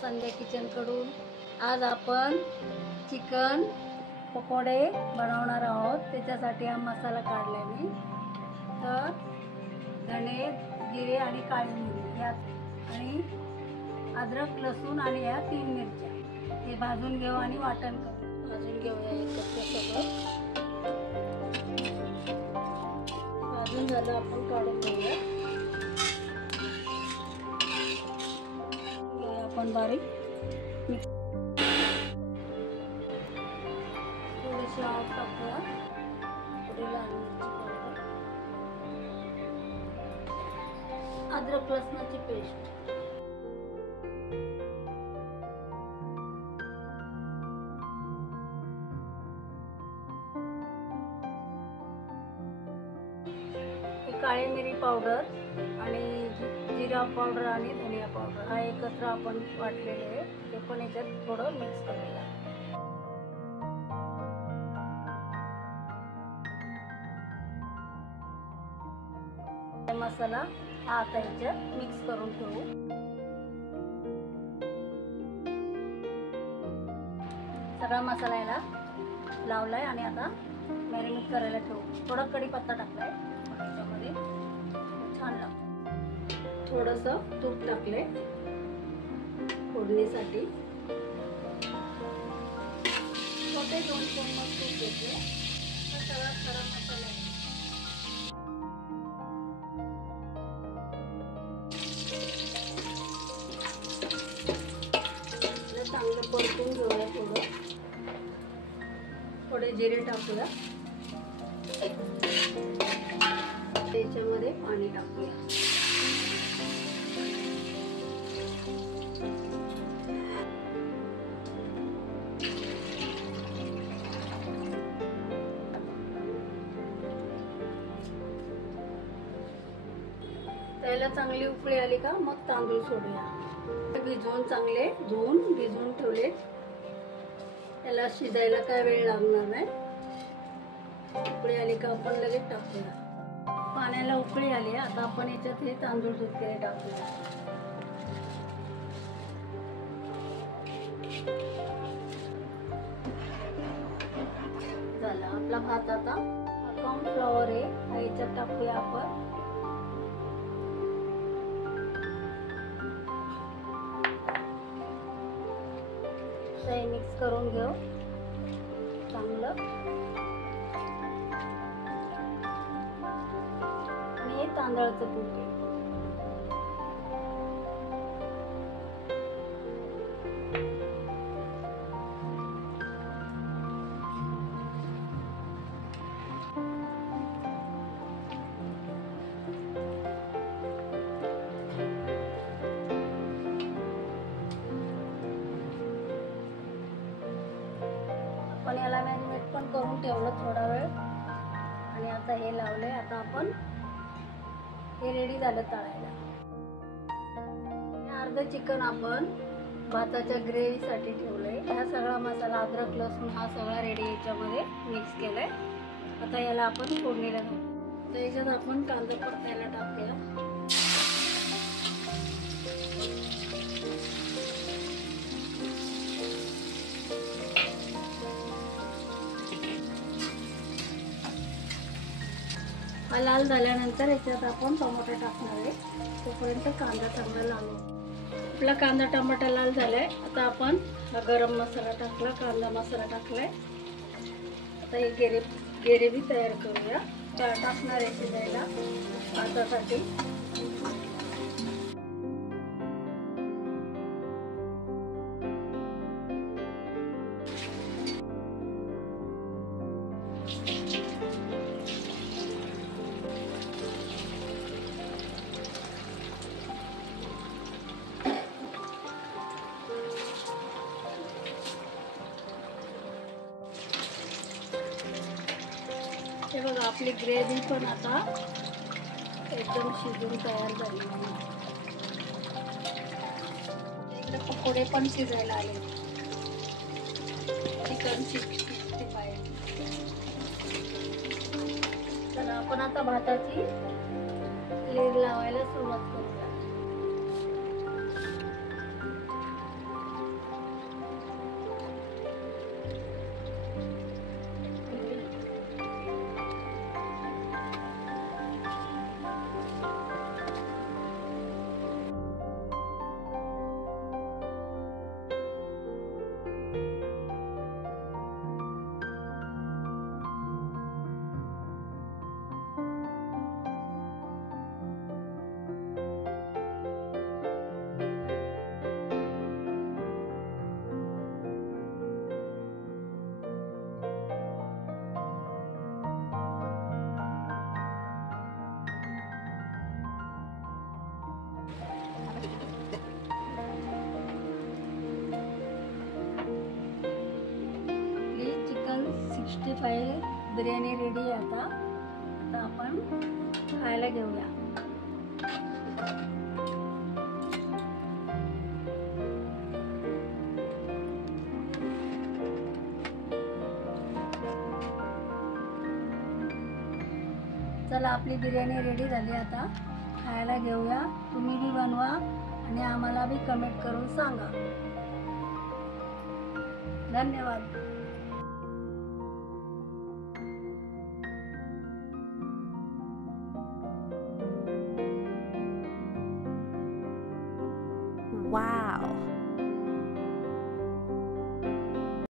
संध्या किचनकडून. आज आपण चिकन पकोडे बनवणार आहोत. त्याच्यासाठी हा मसाला काढला मी. तर धणे, जिरे आणि काळी मिरी यात आणि अद्रक, लसूण आणि या 3 मिरच्या हे भाजून घेऊ आणि वाटण करू. भाजून घेऊया एकत्र सगळं. भाजून झालं आपण काढून घेऊया. आपण बारीक मिक्स थोडीशी आव टाकूया. थोडी लाल मिरची पावडर, अद्रक लसणाची पेस्ट, काळी मिरी पावडर आणि जिरा पावडर आणि धनिया पावडर हा एकत्र आपण वाटलेले आहे. ते पण याच्यात थोडं मिक्स करूया. मसाला हा आता याच्यात मिक्स करून ठेवू. सगळा मसाला याला लावलाय आणि आता मॅरिनेट करायला ठेवू. थोडा कढीपत्ता टाकलाय त्याच्यामध्ये, छान लागतं. थोडंसं तूप टाकले फोडणीसाठी. छोटे 2 चम्मच तूप घेतले. तर सगळा गरम मसाला आहे. चांगलं परतून घेऊया. थोडे जिरे टाकूया. त्याच्यामध्ये पाणी टाकूया. त्याला चांगली उकळी आली का मग तांदूळ सोडूया. भिजवून चांगले धुवून भिजवून ठेवले. त्याला शिजायला काय वेळ लागणार नाही. उकळी आली का आपण लगेच टाकूया. पाण्याला उकळी आली. आता आपण याच्यात हे तांदूळ धुतलेले टाकूया. झाला आपला भात. आता कॉर्नफ्लॉवर आहे हा याच्यात टाकूया आपण. मिक्स करून घेऊ चांगलं. आणि हे तांदळाचं पीठ आहे. आपण याला मॅरिनेट पण करून ठेवलं थोडा वेळ. आणि आता हे लावलंय. आता आपण हे रेडी झालं तळायला. अर्ध चिकन आपण भाताच्या ग्रेव्हीसाठी ठेवलंय. हा सगळा मसाला अद्रक लसूण हा सगळा रेडी याच्यामध्ये मिक्स केलाय. आता याला आपण फोडणीला घालू. तर याच्यात आपण कांदा परतायला टाकूया. हा लाल झाल्यानंतर याच्यात आपण टोमॅटो टाकणार आहे. तोपर्यंत कांदा चांगला लावू. आपला कांदा टमाटा लाल झालाय. आता आपण हा गरम मसाला टाकला, कांदा मसाला टाकलाय. आता हे ग्रेव्ही तयार करूया. टाकणार आहे शिजायला भातासाठी. हे बघा आपली ग्रेव्ही पण आता एकदम शिजून तयार झाली. इकडे पकोडे पण शिजायला आले. चिकन 65. तर आपण आता भाताची लेर लावायला सुरुवात करूया. आमची बिर्याणी रेडी आहे आता. आता आपण खायला घेऊया. चला, आपली बिर्याणी रेडी झाली. आता खायला घेऊया. तुम्ही बी बनवा आणि आम्हाला बी कमेंट करून सांगा. धन्यवाद. Wow.